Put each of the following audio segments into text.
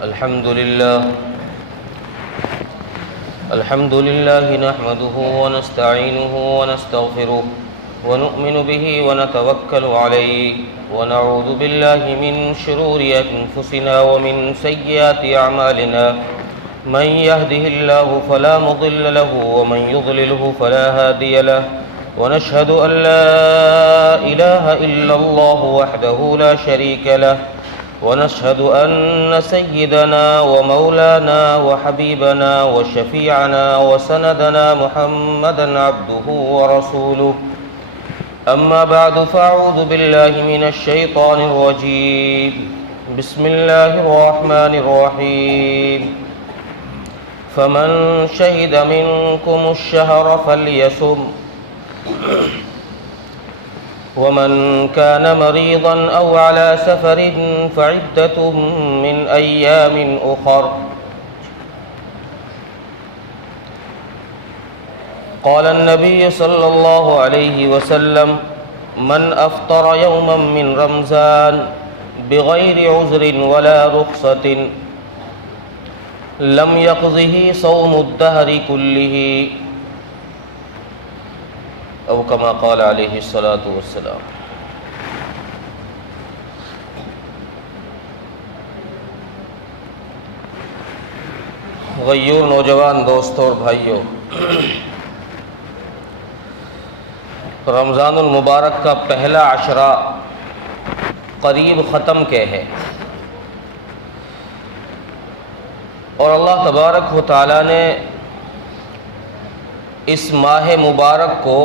الحمد لله نحمده ونستعينه ونستغفره ونؤمن به ونتوكل عليه ونعوذ بالله من شرور أنفسنا ومن سيئات أعمالنا من يهده الله فلا مضل له ومن يضلله فلا هادي له ونشهد أن لا إله إلا الله وحده لا شريك له ونشهد أن سيدنا ومولانا وحبيبنا وشفيعنا وسندنا محمدا عبده ورسوله أما بعد فأعوذ بالله من الشيطان الرجيم بسم الله الرحمن الرحيم فمن شهد منكم الشهر فليصم ومن كان مريضا أو على سفر فعدة من أيام أخر قال النبي صلى الله عليه وسلم من أفطر يوما من رمضان بغير عذر ولا رخصة لم يقضه صوم الدهر كله او کما قال علیہ الصلاۃ والسلام۔ غیور نوجوان دوستوں اور بھائیوں، رمضان المبارک کا پہلا عشرہ قریب ختم کے ہے، اور اللہ تبارک و تعالیٰ نے اس ماہ مبارک کو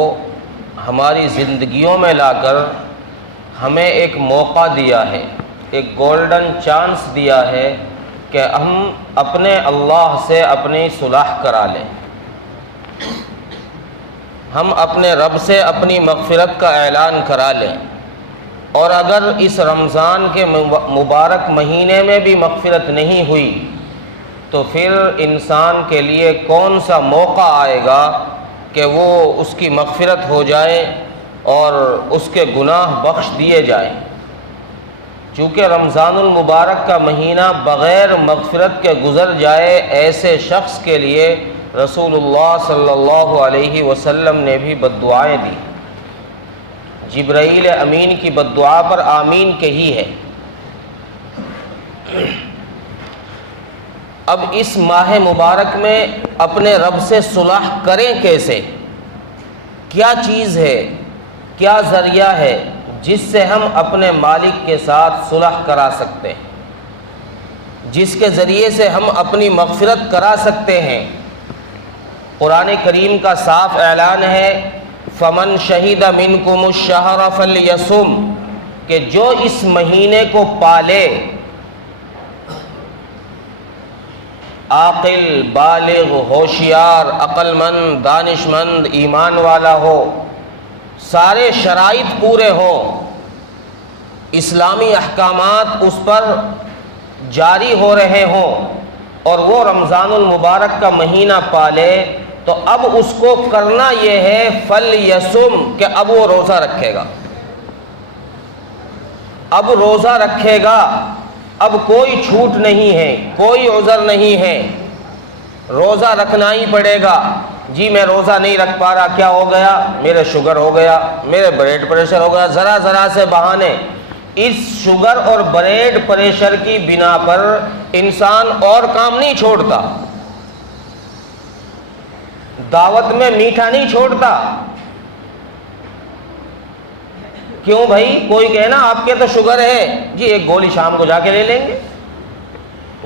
ہماری زندگیوں میں لا کر ہمیں ایک موقع دیا ہے، ایک گولڈن چانس دیا ہے کہ ہم اپنے اللہ سے اپنی صلح کرا لیں، ہم اپنے رب سے اپنی مغفرت کا اعلان کرا لیں، اور اگر اس رمضان کے مبارک مہینے میں بھی مغفرت نہیں ہوئی تو پھر انسان کے لیے کون سا موقع آئے گا کہ وہ اس کی مغفرت ہو جائے اور اس کے گناہ بخش دیے جائیں۔ چونکہ رمضان المبارک کا مہینہ بغیر مغفرت کے گزر جائے، ایسے شخص کے لیے رسول اللہ صلی اللہ علیہ وسلم نے بھی بد دعائیں دی۔ جبرائیل امین کی بد دعا پر آمین کہی ہے۔ اب اس ماہ مبارک میں اپنے رب سے صلح کریں کیسے؟ کیا چیز ہے، کیا ذریعہ ہے جس سے ہم اپنے مالک کے ساتھ صلح کرا سکتے ہیں، جس کے ذریعے سے ہم اپنی مغفرت کرا سکتے ہیں؟ قرآن کریم کا صاف اعلان ہے فمن شہد منکم الشہر فلیصم، کہ جو اس مہینے کو پالے، عاقل، بالغ، ہوشیار، عقل مند، دانش مند، ایمان والا ہو، سارے شرائط پورے ہوں، اسلامی احکامات اس پر جاری ہو رہے ہوں، اور وہ رمضان المبارک کا مہینہ پالے، تو اب اس کو کرنا یہ ہے فلیصم، کہ اب وہ روزہ رکھے گا، اب روزہ رکھے گا، اب کوئی چھوٹ نہیں ہے، کوئی عذر نہیں ہے، روزہ رکھنا ہی پڑے گا۔ جی میں روزہ نہیں رکھ پا رہا، کیا ہو گیا؟ میرے شوگر ہو گیا، میرے بلڈ پریشر ہو گیا، ذرا ذرا سے بہانے۔ اس شوگر اور بلڈ پریشر کی بنا پر انسان اور کام نہیں چھوڑتا، دعوت میں میٹھا نہیں چھوڑتا۔ کیوں بھائی؟ کوئی کہے نا آپ کے تو شوگر ہے، جی ایک گولی شام کو جا کے لے لیں گے،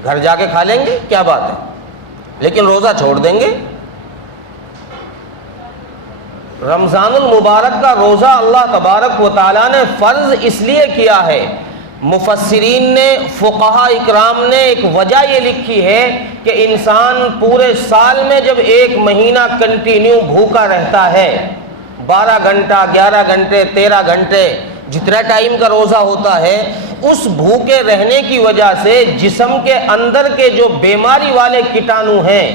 گھر جا کے کھا لیں گے، کیا بات ہے، لیکن روزہ چھوڑ دیں گے؟ رمضان المبارک کا روزہ اللہ تبارک و تعالیٰ نے فرض اس لیے کیا ہے، مفسرین نے، فقہاء اکرام نے ایک وجہ یہ لکھی ہے کہ انسان پورے سال میں جب ایک مہینہ کنٹینیو بھوکا رہتا ہے، 12 گھنٹہ، 11 گھنٹے، 13 گھنٹے، جتنا ٹائم کا روزہ ہوتا ہے، اس بھوکے رہنے کی وجہ سے جسم کے اندر کے جو بیماری والے کیٹانو ہیں،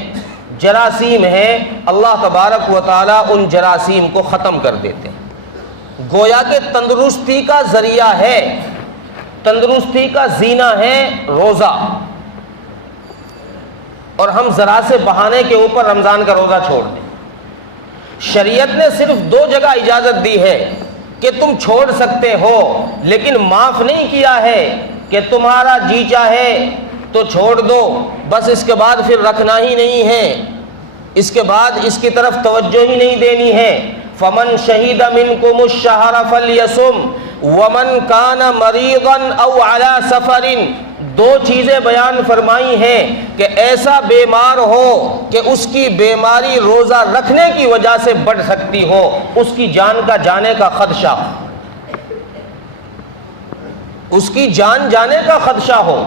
جراثیم ہیں، اللہ تبارک و تعالیٰ ان جراثیم کو ختم کر دیتے ہیں۔ گویا کہ تندرستی کا ذریعہ ہے، تندرستی کا زینہ ہے روزہ۔ اور ہم ذرا سے بہانے کے اوپر رمضان کا روزہ چھوڑ دیں۔ شریعت نے صرف 2 جگہ اجازت دی ہے کہ تم چھوڑ سکتے ہو، لیکن معاف نہیں کیا ہے کہ تمہارا جی چاہے تو چھوڑ دو، بس اس کے بعد پھر رکھنا ہی نہیں ہے، اس کے بعد اس کی طرف توجہ ہی نہیں دینی ہے۔ فمن شہید منکم الشہر فلیصم ومن کان مریضا او علی سفر، 2 چیزیں بیان فرمائی ہیں کہ ایسا بیمار ہو کہ اس کی بیماری روزہ رکھنے کی وجہ سے بڑھ سکتی ہو، اس کی جان کا جانے کا خدشہ، اس کی جان جانے کا خدشہ ہو،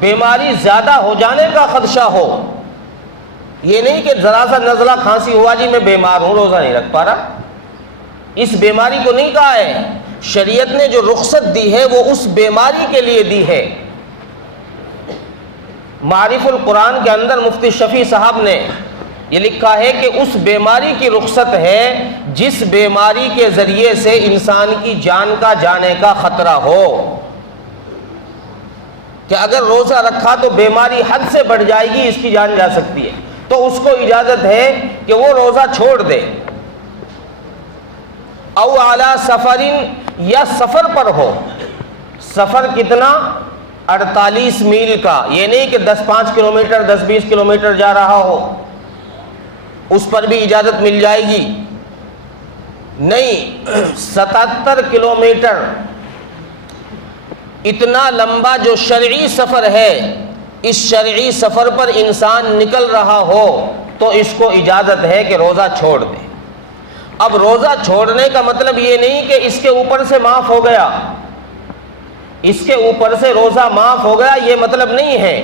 بیماری زیادہ ہو جانے کا خدشہ ہو، یہ نہیں کہ ذرا سا نزلہ کھانسی ہوا جی میں بیمار ہوں روزہ نہیں رکھ پا رہا، اس بیماری کو نہیں کہا ہے۔ شریعت نے جو رخصت دی ہے وہ اس بیماری کے لیے دی ہے۔ معارف القرآن کے اندر مفتی شفیع صاحب نے یہ لکھا ہے کہ اس بیماری کی رخصت ہے جس بیماری کے ذریعے سے انسان کی جان کا جانے کا خطرہ ہو، کہ اگر روزہ رکھا تو بیماری حد سے بڑھ جائے گی، اس کی جان جا سکتی ہے، تو اس کو اجازت ہے کہ وہ روزہ چھوڑ دے۔ او علی سفر، یا سفر پر ہو، سفر کتنا؟ 48 میل کا، یہ نہیں کہ 10-5 کلومیٹر 10-20 کلومیٹر جا رہا ہو، اس پر بھی اجازت مل جائے گی، نہیں 77 کلومیٹر، اتنا لمبا جو شرعی سفر ہے، اس شرعی سفر پر انسان نکل رہا ہو تو اس کو اجازت ہے کہ روزہ چھوڑ دے۔ اب روزہ چھوڑنے کا مطلب یہ نہیں کہ اس کے اوپر سے معاف ہو گیا، اس کے اوپر سے روزہ معاف ہو گیا، یہ مطلب نہیں ہے،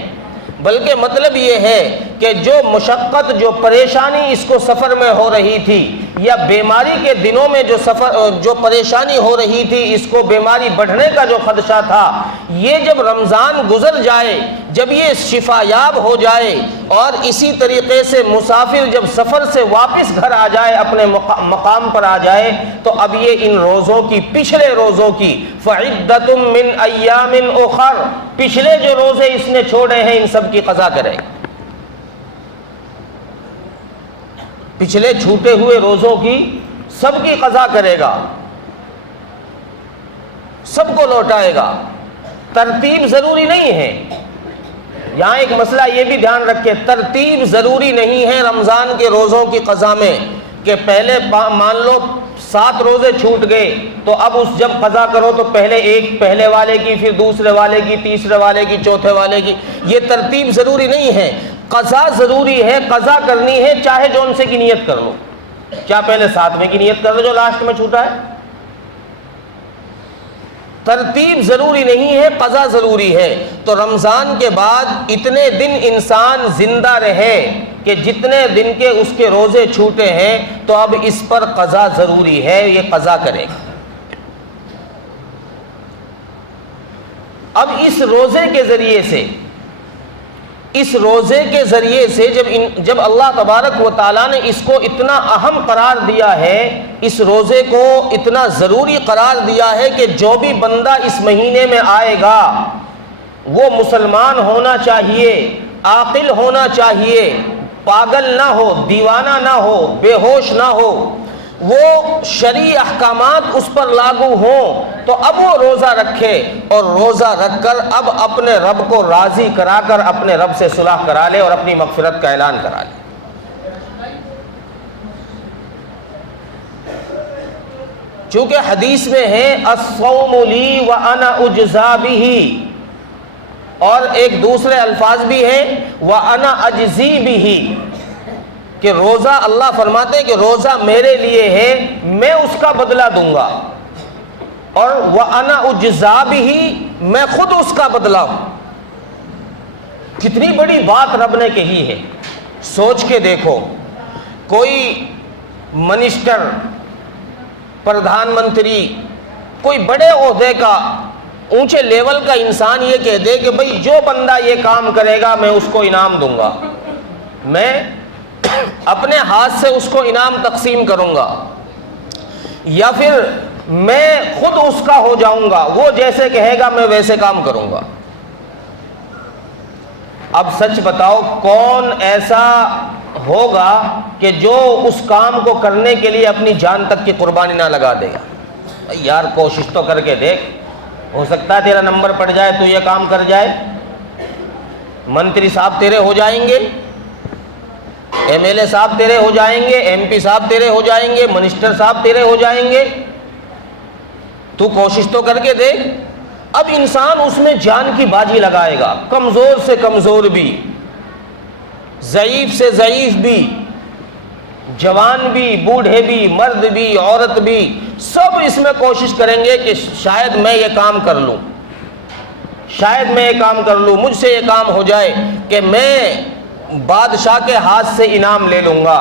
بلکہ مطلب یہ ہے کہ جو مشقت، جو پریشانی اس کو سفر میں ہو رہی تھی، یا بیماری کے دنوں میں جو پریشانی ہو رہی تھی، اس کو بیماری بڑھنے کا جو خدشہ تھا، یہ جب رمضان گزر جائے، جب یہ شفا یاب ہو جائے، اور اسی طریقے سے مسافر جب سفر سے واپس گھر آ جائے، اپنے مقام پر آ جائے، تو اب یہ ان روزوں کی، پچھلے روزوں کی فعدۃ من ایام اخر، پچھلے جو روزے اس نے چھوڑے ہیں ان سب کی قضا کرے، پچھلے چھوٹے ہوئے روزوں کی سب کی قضا کرے گا، سب کو لوٹائے گا۔ ترتیب ضروری نہیں ہے، یہاں ایک مسئلہ یہ بھی دھیان رکھے، ترتیب ضروری نہیں ہے رمضان کے روزوں کی قضا میں، کہ پہلے مان لو 7 روزے چھوٹ گئے تو اب اس جب قضا کرو تو پہلے ایک پہلے والے کی، پھر دوسرے والے کی، تیسرے والے کی، چوتھے والے کی، یہ ترتیب ضروری نہیں ہے۔ قضا ضروری ہے، قضا کرنی ہے چاہے جون سے کی نیت کر لو، چاہے پہلے 7ویں کی نیت کر لو جو لاسٹ میں چھوٹا ہے، ترتیب ضروری نہیں ہے، قضا ضروری ہے۔ تو رمضان کے بعد اتنے دن انسان زندہ رہے کہ جتنے دن کے اس کے روزے چھوٹے ہیں، تو اب اس پر قضا ضروری ہے، یہ قضا کرے گا۔ اب اس روزے کے ذریعے سے، اس روزے کے ذریعے سے جب اللہ تبارک و تعالیٰ نے اس کو اتنا اہم قرار دیا ہے، اس روزے کو اتنا ضروری قرار دیا ہے کہ جو بھی بندہ اس مہینے میں آئے گا وہ مسلمان ہونا چاہیے، عاقل ہونا چاہیے، پاگل نہ ہو، دیوانہ نہ ہو، بے ہوش نہ ہو، وہ شرعی احکامات اس پر لاگو ہوں، تو اب وہ روزہ رکھے، اور روزہ رکھ کر اب اپنے رب کو راضی کرا کر اپنے رب سے صلح کرا لے اور اپنی مغفرت کا اعلان کرا لے۔ چونکہ حدیث میں ہے الصوم لی وانا اجزا بہ، اور ایک دوسرے الفاظ بھی ہیں وانا اجزی بہ، کہ روزہ اللہ فرماتے ہیں کہ روزہ میرے لیے ہے، میں اس کا بدلہ دوں گا، اور وَأَنَا أُجْزَا بِهِ، میں خود اس کا بدلہ ہوں۔ کتنی بڑی بات رب نے کہی ہے، سوچ کے دیکھو، کوئی منسٹر، پردھان منتری، کوئی بڑے عہدے کا، اونچے لیول کا انسان یہ کہہ دے کہ بھئی جو بندہ یہ کام کرے گا میں اس کو انعام دوں گا، میں اپنے ہاتھ سے اس کو انعام تقسیم کروں گا، یا پھر میں خود اس کا ہو جاؤں گا، وہ جیسے کہے گا میں ویسے کام کروں گا۔ اب سچ بتاؤ کون ایسا ہوگا کہ جو اس کام کو کرنے کے لیے اپنی جان تک کی قربانی نہ لگا دے گا؟ یار کوشش تو کر کے دیکھ، ہو سکتا ہے تیرا نمبر پڑ جائے تو یہ کام کر جائے، منتری صاحب تیرے ہو جائیں گے، ایم ایل اے صاحب تیرے ہو جائیں گے، ایم پی صاحب تیرے ہو جائیں گے، منسٹر صاحب تیرے ہو جائیں گے، تو کوشش تو کر کے دیکھ۔ اب انسان اس میں جان کی بازی لگائے گا، کمزور سے کمزور بھی، ضعیف سے ضعیف بھی، جوان بھی، بوڑھے بھی، مرد بھی، عورت بھی، سب اس میں کوشش کریں گے کہ شاید میں یہ کام کر لوں، شاید میں یہ کام کر لوں، مجھ سے یہ کام ہو جائے کہ میں بادشاہ کے ہاتھ سے انعام لے لوں گا،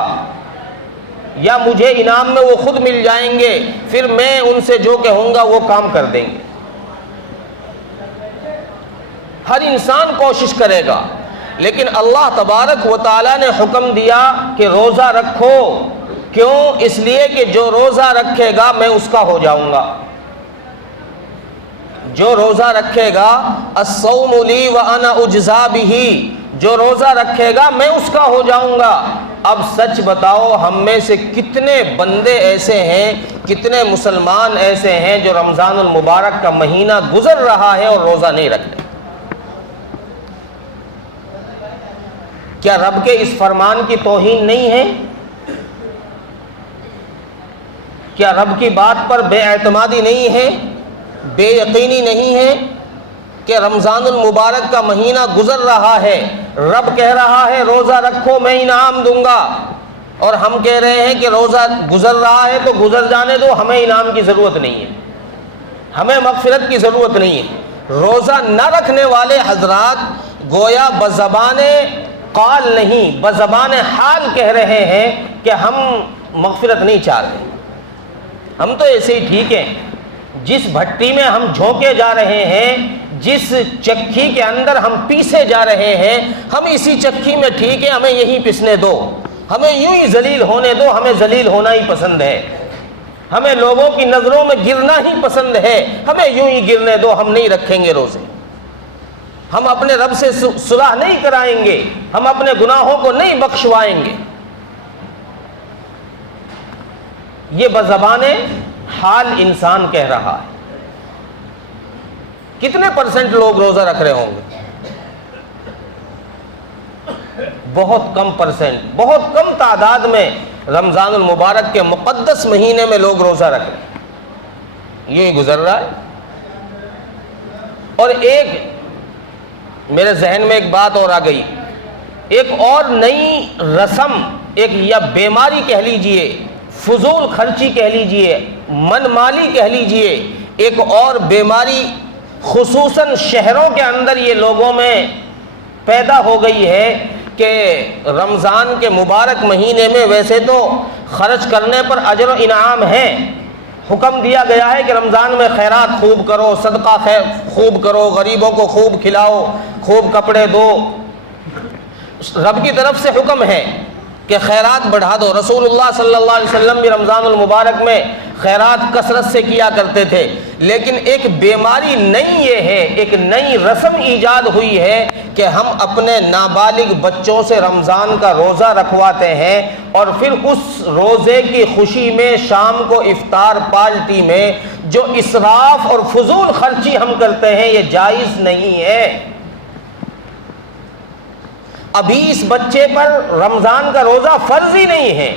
یا مجھے انعام میں وہ خود مل جائیں گے، پھر میں ان سے جو کہوں گا وہ کام کر دیں گے۔ ہر انسان کوشش کرے گا، لیکن اللہ تبارک و تعالیٰ نے حکم دیا کہ روزہ رکھو، کیوں؟ اس لیے کہ جو روزہ رکھے گا میں اس کا ہو جاؤں گا، جو روزہ رکھے گا الصوم لی وانا اجزا بہ، جو روزہ رکھے گا میں اس کا ہو جاؤں گا۔ اب سچ بتاؤ ہم میں سے کتنے بندے ایسے ہیں، کتنے مسلمان ایسے ہیں جو رمضان المبارک کا مہینہ گزر رہا ہے اور روزہ نہیں رکھ رہے؟ کیا رب کے اس فرمان کی توہین نہیں ہے؟ کیا رب کی بات پر بے اعتمادی نہیں ہے، بے یقینی نہیں ہے کہ رمضان المبارک کا مہینہ گزر رہا ہے، رب کہہ رہا ہے روزہ رکھو میں انعام دوں گا، اور ہم کہہ رہے ہیں کہ روزہ گزر رہا ہے تو گزر جانے دو، ہمیں انعام کی ضرورت نہیں ہے، ہمیں مغفرت کی ضرورت نہیں ہے۔ روزہ نہ رکھنے والے حضرات گویا بزبان قال نہیں، بزبان حال کہہ رہے ہیں کہ ہم مغفرت نہیں چاہتے، ہم تو ایسے ہی ٹھیک ہیں، جس بھٹی میں ہم جھونکے جا رہے ہیں، جس چکی کے اندر ہم پیسے جا رہے ہیں، ہم اسی چکی میں ٹھیک ہیں، ہمیں یہی پسنے دو، ہمیں یوں ہی ذلیل ہونے دو، ہمیں ذلیل ہونا ہی پسند ہے، ہمیں لوگوں کی نظروں میں گرنا ہی پسند ہے، ہمیں یوں ہی گرنے دو، ہم نہیں رکھیں گے روزے، ہم اپنے رب سے صلح نہیں کرائیں گے، ہم اپنے گناہوں کو نہیں بخشوائیں گے۔ یہ بزبان حال انسان کہہ رہا ہے۔ کتنے پرسنٹ لوگ روزہ رکھ رہے ہوں گے؟ بہت کم پرسنٹ، بہت کم تعداد میں رمضان المبارک کے مقدس مہینے میں لوگ روزہ رکھ رہے ہیں، یہ گزر رہا ہے۔ اور ایک میرے ذہن میں ایک بات اور آ گئی، ایک اور نئی رسم، ایک یا بیماری کہہ لیجئے، فضول خرچی کہہ لیجئے، من مالی کہہ لیجئے، ایک اور بیماری خصوصاً شہروں کے اندر یہ لوگوں میں پیدا ہو گئی ہے کہ رمضان کے مبارک مہینے میں ویسے تو خرچ کرنے پر اجر و انعام ہے، حکم دیا گیا ہے کہ رمضان میں خیرات خوب کرو، صدقہ خیر خوب کرو، غریبوں کو خوب کھلاؤ، خوب کپڑے دو، رب کی طرف سے حکم ہے کہ خیرات بڑھا دو۔ رسول اللہ صلی اللہ علیہ وسلم بھی رمضان المبارک میں خیرات کثرت سے کیا کرتے تھے، لیکن ایک بیماری نئی یہ ہے، ایک نئی رسم ایجاد ہوئی ہے کہ ہم اپنے نابالغ بچوں سے رمضان کا روزہ رکھواتے ہیں، اور پھر اس روزے کی خوشی میں شام کو افطار پارٹی میں جو اسراف اور فضول خرچی ہم کرتے ہیں یہ جائز نہیں ہے۔ ابھی اس بچے پر رمضان کا روزہ فرض ہی نہیں ہے،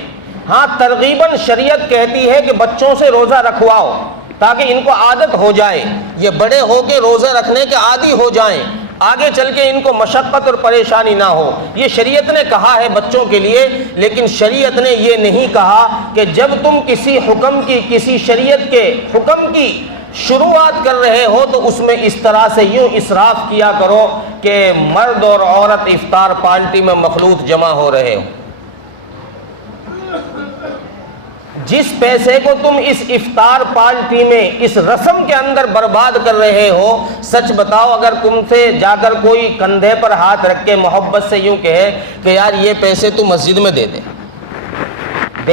ہاں ترغیباً شریعت کہتی ہے کہ بچوں سے روزہ رکھواؤ تاکہ ان کو عادت ہو جائے، یہ بڑے ہو کے روزہ رکھنے کے عادی ہو جائیں، آگے چل کے ان کو مشقت اور پریشانی نہ ہو، یہ شریعت نے کہا ہے بچوں کے لیے۔ لیکن شریعت نے یہ نہیں کہا کہ جب تم کسی حکم کی، کسی شریعت کے حکم کی شروعات کر رہے ہو تو اس میں اس طرح سے یوں اسراف کیا کرو کہ مرد اور عورت افطار پارٹی میں مخلوط جمع ہو رہے ہو۔ جس پیسے کو تم اس افطار پارٹی میں، اس رسم کے اندر برباد کر رہے ہو، سچ بتاؤ اگر تم سے جا کر کوئی کندھے پر ہاتھ رکھ کے محبت سے یوں کہے کہ یار یہ پیسے تو مسجد میں دے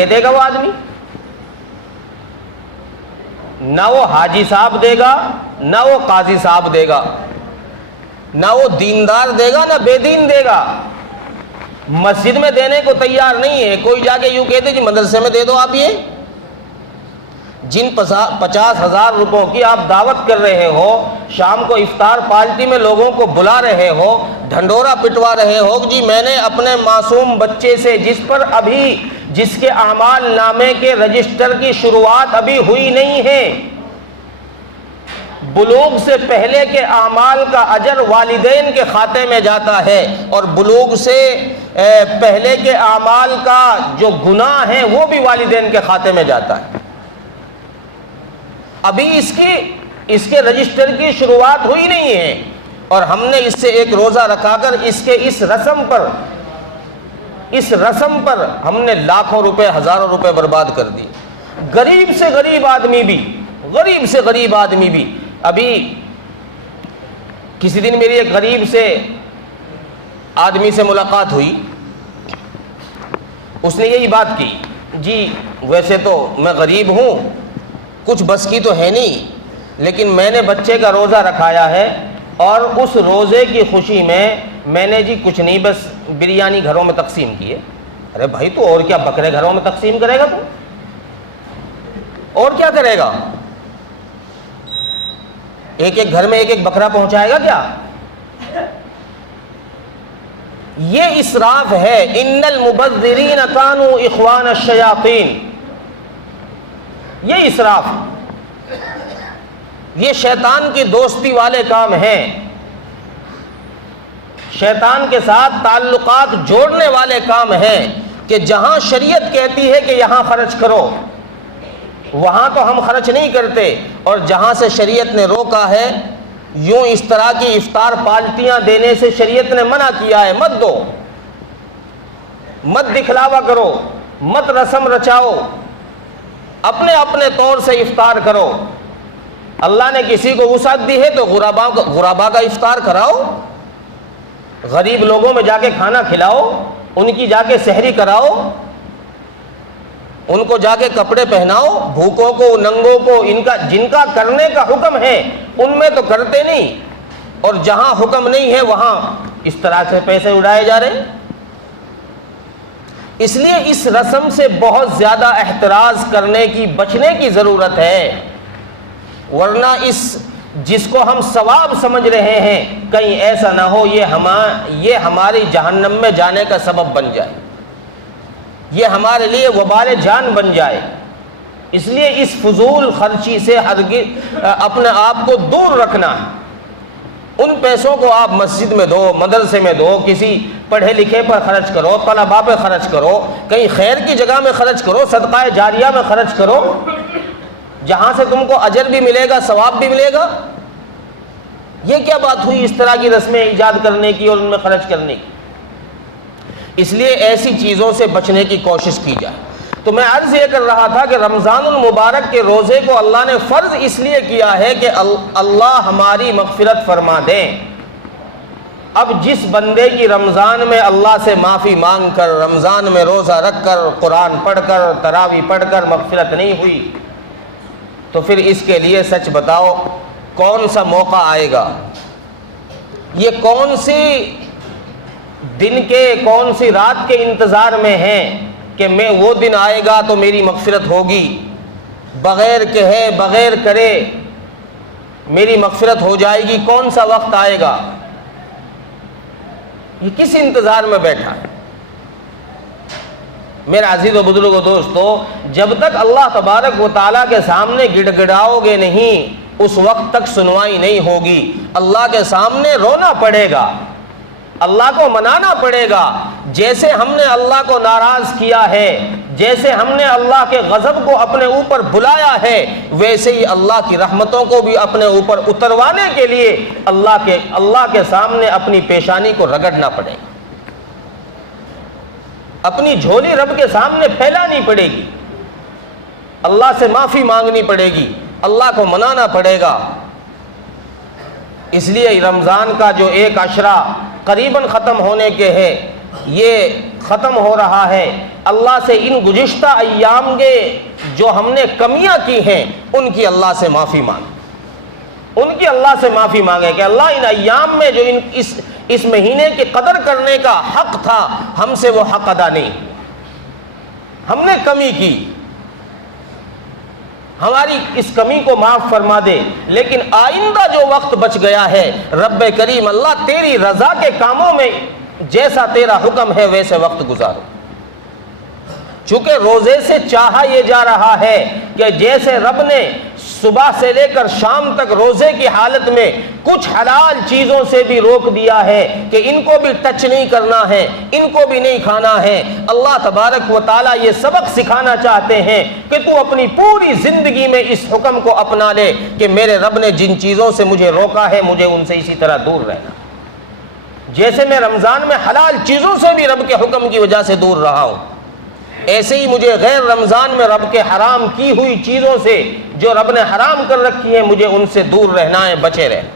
دے گا وہ آدمی؟ نہ وہ حاجی صاحب دے گا، نہ وہ قاضی صاحب دے گا، نہ وہ دیندار دے گا نہ بے دین دے گا. مسجد میں دینے کو تیار نہیں ہے. کوئی جا کے یوں کہتے جی مدرسے میں دے دو آپ. یہ جن 50,000 روپوں کی آپ دعوت کر رہے ہو, شام کو افطار پارٹی میں لوگوں کو بلا رہے ہو, ڈھنڈورا پٹوا رہے ہو جی میں نے اپنے معصوم بچے سے جس کے اعمال نامے کے رجسٹر کی شروعات ابھی ہوئی نہیں ہے, بلوغ سے پہلے کے اعمال کا اجر والدین کے کھاتے میں جاتا ہے, اور بلوغ سے پہلے کے اعمال کا جو گناہ ہے وہ بھی والدین کے کھاتے میں جاتا ہے. ابھی اس کے رجسٹر کی شروعات ہوئی نہیں ہے, اور ہم نے اس سے ایک روزہ رکھا کر اس رسم پر ہم نے لاکھوں روپے ہزاروں روپے برباد کر دی. غریب سے غریب آدمی بھی ابھی کسی دن میری ایک غریب سے آدمی سے ملاقات ہوئی. اس نے یہی بات کی, جی ویسے تو میں غریب ہوں, کچھ بس کی تو ہے نہیں, لیکن میں نے بچے کا روزہ رکھایا ہے, اور اس روزے کی خوشی میں نے جی کچھ نہیں بس بریانی گھروں میں تقسیم کی ہے. ارے بھائی تو اور کیا بکرے گھروں میں تقسیم کرے گا, تو اور کیا کرے گا؟ ایک ایک گھر میں ایک ایک بکرا پہنچائے گا کیا؟ یہ اسراف ہے. ان المبذرین کانوا اخوان الشیاطین. یہ اسراف, یہ شیطان کی دوستی والے کام ہیں, شیطان کے ساتھ تعلقات جوڑنے والے کام ہیں, کہ جہاں شریعت کہتی ہے کہ یہاں خرچ کرو وہاں تو ہم خرچ نہیں کرتے, اور جہاں سے شریعت نے روکا ہے یوں اس طرح کی افطار پارٹیاں دینے سے شریعت نے منع کیا ہے, مت دو, مت دکھلاوا کرو, مت رسم رچاؤ, اپنے طور سے افطار کرو. اللہ نے کسی کو وسعت دی ہے تو غربا کا افطار کراؤ, غریب لوگوں میں جا کے کھانا کھلاؤ, ان کی جا کے سحری کراؤ, ان کو جا کے کپڑے پہناؤ, بھوکوں کو ننگوں کو جن کا کرنے کا حکم ہے ان میں تو کرتے نہیں, اور جہاں حکم نہیں ہے وہاں اس طرح سے پیسے اڑائے جا رہے ہیں. اس لیے اس رسم سے بہت زیادہ احتراز کرنے کی, بچنے کی ضرورت ہے, ورنہ جس کو ہم ثواب سمجھ رہے ہیں کہیں ایسا نہ ہو یہ ہماری جہنم میں جانے کا سبب بن جائے, یہ ہمارے لیے وبال جان بن جائے. اس لیے اس فضول خرچی سے اپنے آپ کو دور رکھنا ہے. ان پیسوں کو آپ مسجد میں دو, مدرسے میں دو, کسی پڑھے لکھے پر خرچ کرو, طلباء پہ خرچ کرو, کہیں خیر کی جگہ میں خرچ کرو, صدقہ جاریہ میں خرچ کرو, جہاں سے تم کو اجر بھی ملے گا, ثواب بھی ملے گا. یہ کیا بات ہوئی اس طرح کی رسمیں ایجاد کرنے کی اور ان میں خرچ کرنے کی؟ اس لیے ایسی چیزوں سے بچنے کی کوشش کی جائے. تو میں عرض یہ کر رہا تھا کہ رمضان المبارک کے روزے کو اللہ نے فرض اس لیے کیا ہے کہ اللہ ہماری مغفرت فرما دیں. اب جس بندے کی رمضان میں اللہ سے معافی مانگ کر, رمضان میں روزہ رکھ کر, قرآن پڑھ کر, تراویح پڑھ کر مغفرت نہیں ہوئی, تو پھر اس کے لیے سچ بتاؤ کون سا موقع آئے گا؟ یہ کون سی دن کے, کون سی رات کے انتظار میں ہیں کہ میں وہ دن آئے گا تو میری مغفرت ہوگی, بغیر کہے بغیر کرے میری مغفرت ہو جائے گی؟ کون سا وقت آئے گا؟ یہ کس انتظار میں بیٹھا ہے؟ میرے عزیز و بزرگ و دوستو, جب تک اللہ تبارک و تعالیٰ کے سامنے گڑ گڑاؤ گے نہیں اس وقت تک سنوائی نہیں ہوگی. اللہ کے سامنے رونا پڑے گا, اللہ کو منانا پڑے گا. جیسے ہم نے اللہ کو ناراض کیا ہے, جیسے ہم نے اللہ کے غضب کو اپنے اوپر بلایا ہے, ویسے ہی اللہ کی رحمتوں کو بھی اپنے اوپر اتروانے کے لیے اللہ کے سامنے اپنی پیشانی کو رگڑنا پڑے گا, اپنی جھولی رب کے سامنے پھیلانی پڑے گی, اللہ سے معافی مانگنی پڑے گی, اللہ کو منانا پڑے گا. اس لیے رمضان کا جو ایک عشرہ قریباً ختم ہونے کے ہے, یہ ختم ہو رہا ہے. اللہ سے ان گزشتہ ایام کے جو ہم نے کمیاں کی ہیں ان کی اللہ سے معافی مانگ. ان کی اللہ سے معافی مانگے کہ اللہ ان ایام میں جو اس مہینے کی قدر کرنے کا حق تھا ہم سے وہ حق ادا نہیں، ہم نے کمی کی، ہماری اس کمی کو معاف فرما دے، لیکن آئندہ جو وقت بچ گیا ہے رب کریم اللہ تیری رضا کے کاموں میں جیسا تیرا حکم ہے ویسے وقت گزارو۔ چونکہ روزے سے چاہا یہ جا رہا ہے کہ جیسے رب نے صبح سے لے کر شام تک روزے کی حالت میں کچھ حلال چیزوں سے بھی روک دیا ہے کہ ان کو بھی ٹچ نہیں کرنا ہے، ان کو بھی نہیں کھانا ہے، اللہ تبارک و تعالیٰ یہ سبق سکھانا چاہتے ہیں کہ تو اپنی پوری زندگی میں اس حکم کو اپنا لے کہ میرے رب نے جن چیزوں سے مجھے روکا ہے مجھے ان سے اسی طرح دور رہنا۔ جیسے میں رمضان میں حلال چیزوں سے بھی رب کے حکم کی وجہ سے دور رہا ہوں، ایسے ہی مجھے غیر رمضان میں رب کے حرام کی ہوئی چیزوں سے جو رب نے حرام کر رکھی ہے مجھے ان سے دور رہنا ہے، بچے رہنا۔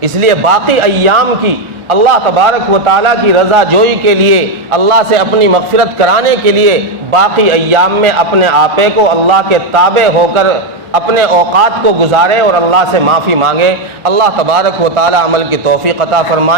اس لیے باقی ایام کی اللہ تبارک و تعالیٰ کی رضا جوئی کے لیے، اللہ سے اپنی مغفرت کرانے کے لیے باقی ایام میں اپنے آپے کو اللہ کے تابع ہو کر اپنے اوقات کو گزارے اور اللہ سے معافی مانگے۔ اللہ تبارک و تعالیٰ عمل کی توفیق عطا فرمائے۔